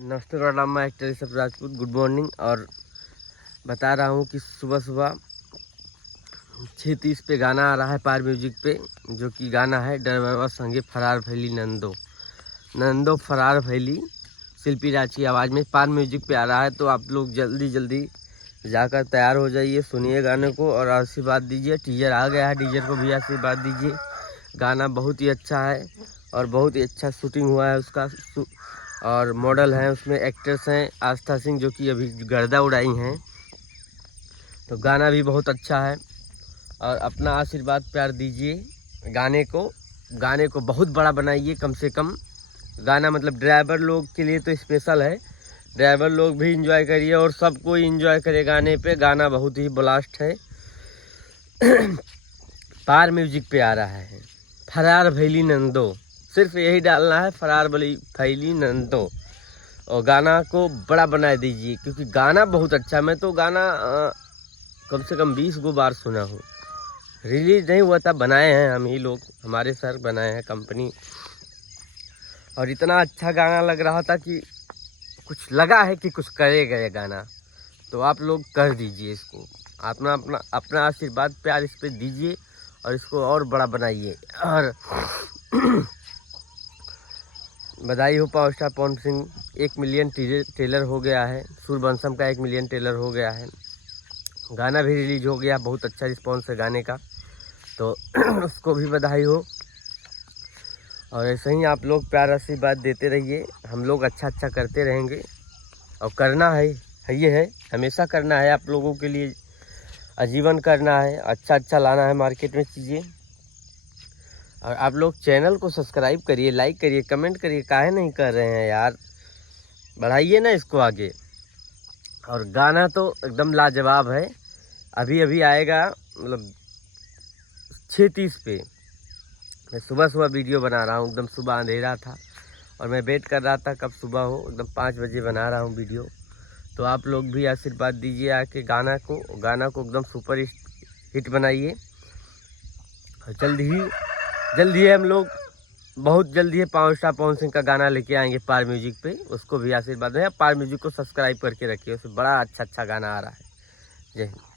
नमस्ते, मेरा नाम है actor Rishabh Rajput. Good morning. और बता रहा हूँ कि सुबह सुबह 6:30 पे गाना आ रहा है पार म्यूजिक पे, जो कि गाना है डरवा संगे फरार भैली नंदो नंदो फरार भैली। शिल्पी राज की आवाज़ में पार म्यूजिक पे आ रहा है, तो आप लोग जल्दी जल्दी जाकर तैयार हो जाइए, सुनिए गाने को और आशीर्वाद दीजिए। टीजर आ गया है, टीजर को भी आशीर्वाद दीजिए। गाना बहुत ही अच्छा है और बहुत ही अच्छा शूटिंग हुआ है उसका। और मॉडल हैं उसमें, एक्टर्स हैं आस्था सिंह जो कि अभी गर्दा उड़ाई हैं। तो गाना भी बहुत अच्छा है और अपना आशीर्वाद प्यार दीजिए गाने को बहुत बड़ा बनाइए। कम से कम गाना मतलब ड्राइवर लोग के लिए तो स्पेशल है, ड्राइवर लोग भी इंजॉय करिए और सब कोई इंजॉय करे गाने पे। गाना बहुत ही ब्लास्ट है। पार म्यूजिक पे आ रहा है फरार भैली नंदो, सिर्फ यही डालना है, फरार भैली नंदो। और गाना को बड़ा बना दीजिए क्योंकि गाना बहुत अच्छा है। मैं तो गाना कम से कम 20 गो बार सुना हूँ। रिलीज नहीं हुआ था, बनाए हैं हम ही लोग, हमारे सर बनाए हैं कंपनी। और इतना अच्छा गाना लग रहा था कि कुछ लगा है कि कुछ करेगा ये गाना। तो आप लोग कर दीजिए इसको, अपना अपना अपना आशीर्वाद प्यार इस पे दीजिए और इसको और बड़ा बनाइए। और बधाई हो power star Pawan Singh, 1 million trailer हो गया है। सूरवंशम का 1 मिलियन ट्रेलर हो गया है। गाना भी रिलीज हो गया, बहुत अच्छा रिस्पॉन्स है गाने का, तो उसको भी बधाई हो। और ऐसे ही आप लोग प्यार आशीर्वाद देते रहिए, हम लोग अच्छा अच्छा करते रहेंगे और करना है, ये है हमेशा करना है आप लोगों के लिए, आजीवन करना है, अच्छा अच्छा लाना है मार्केट में चीज़ें। और आप लोग चैनल को सब्सक्राइब करिए, लाइक करिए, कमेंट करिए, काहे नहीं कर रहे हैं यार, बढ़ाइए ना इसको आगे। और गाना तो एकदम लाजवाब है, अभी अभी आएगा, मतलब 6:30 पे। मैं सुबह सुबह वीडियो बना रहा हूँ, एकदम सुबह अंधेरा था और मैं वेट कर रहा था कब सुबह हो, एकदम 5 बजे बना रहा हूँ वीडियो। तो आप लोग भी आशीर्वाद दीजिए आके गाना को एकदम सुपर हिट बनाइए। और जल्द ही हम लोग बहुत जल्दी है पावर स्टार पवन सिंह का गाना लेके आएंगे पार म्यूजिक पे, उसको भी आशीर्वाद दें। पार म्यूजिक को सब्सक्राइब करके रखिए, उसमें बड़ा अच्छा अच्छा गाना आ रहा है। जय हिंद।